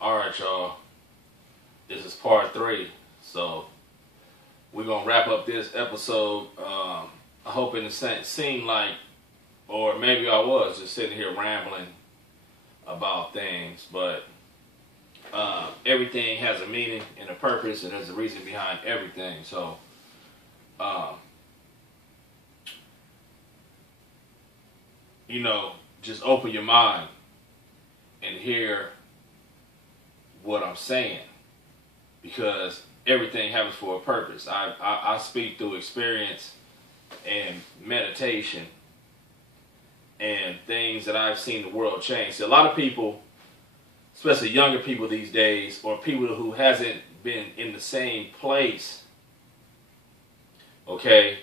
Alright, y'all. This is part 3. So, we're going to wrap up this episode. I hope in a sense seemed like, or maybe I was just sitting here rambling about things, but everything has a meaning and a purpose, and there's a reason behind everything. So, just open your mind and hear what I'm saying, because everything happens for a purpose. I speak through experience and meditation and things that I've seen the world change. So a lot of people, especially younger people these days, or people who hasn't been in the same place, okay,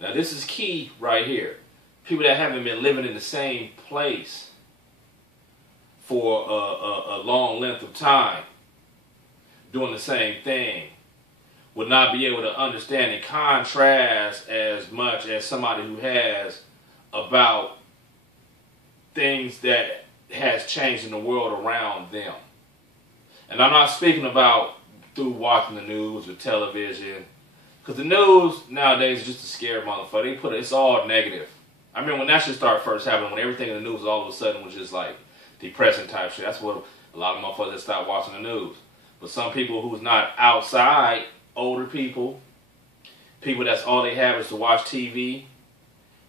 now this is key right here. People that haven't been living in the same place for a long length of time, doing the same thing, would not be able to understand and contrast as much as somebody who has about things that has changed in the world around them. And I'm not speaking about through watching the news or television, because the news nowadays is just a scare motherfucker. It's all negative. I mean, when that shit started first happening, when everything in the news all of a sudden was just like depressing type shit, that's what a lot of motherfuckers stopped watching the news. But some people who's not outside, older people that's all they have is to watch TV.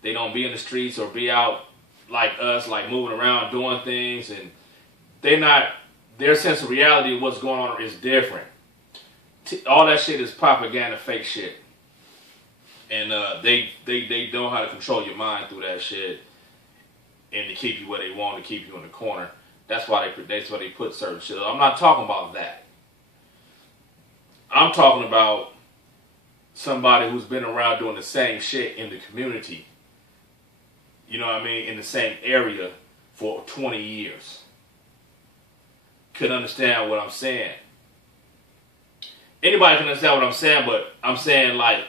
They don't be in the streets or be out like us, like moving around doing things, and their sense of reality of what's going on is different. All that shit is propaganda, fake shit. And they know how to control your mind through that shit, and to keep you where they want, to keep you in the corner. That's why they put certain shit up. I'm not talking about that. I'm talking about somebody who's been around doing the same shit in the community. You know what I mean? In the same area for 20 years. Couldn't understand what I'm saying. Anybody can understand what I'm saying, but I'm saying like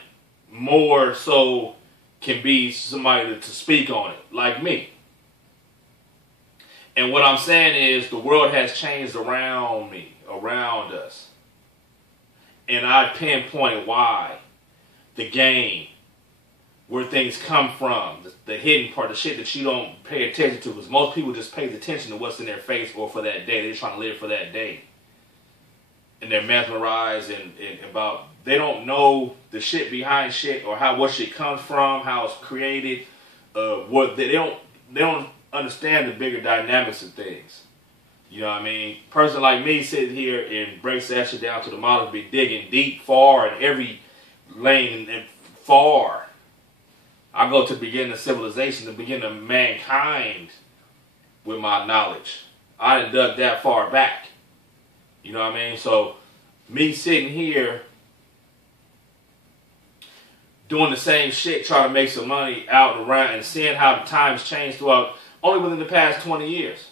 more so can be somebody to speak on it, like me. And what I'm saying is the world has changed around me, around us. And I pinpoint why. The game, where things come from, the hidden part, the shit that you don't pay attention to, because most people just pay attention to what's in their face or for that day. They're just trying to live for that day. And they're mesmerized and about, they don't know the shit behind shit, or what shit comes from, how it's created, what they don't understand the bigger dynamics of things. You know what I mean? Person like me sitting here and breaks that shit down to the models, be digging deep, far, in every lane and far. I go to the beginning of civilization, the beginning of mankind with my knowledge. I done dug that far back. You know what I mean? So, me sitting here doing the same shit, trying to make some money out and around, and seeing how the times changed throughout, only within the past 20 years.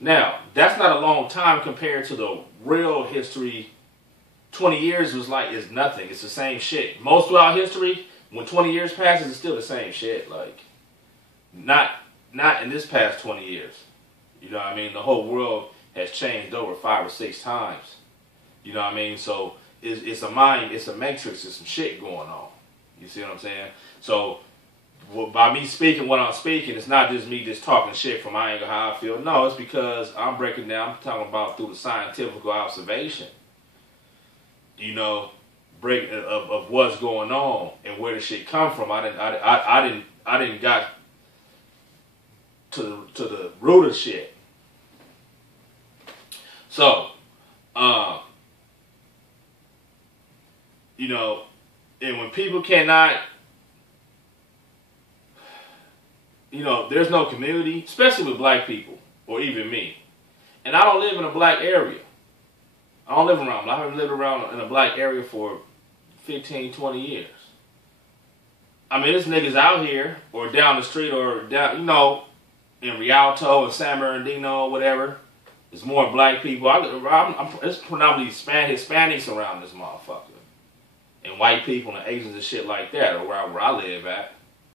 Now, that's not a long time compared to the real history. 20 years is nothing. It's the same shit. Most throughout history, when 20 years passes, it's still the same shit. Like, not in this past 20 years. You know what I mean? The whole world has changed over 5 or 6 times. You know what I mean? So, it's a mind, it's a matrix, there's some shit going on. You see what I'm saying? So, by me speaking what I'm speaking, it's not just me just talking shit from my angle how I feel. No, it's because I'm breaking down, I'm talking about through the scientific observation. You know, of what's going on and where the shit come from. I didn't got to the root of shit. So, and when people cannot, there's no community, especially with black people, or even me. And I don't live in a black area. I don't live around. I haven't lived around in a black area for 15, 20 years. I mean, there's niggas out here, or down the street, or down, in Rialto and San Bernardino, or whatever. There's more black people. It's predominantly Hispanics around this motherfucker. And white people and Asians and shit like that, or where I live at.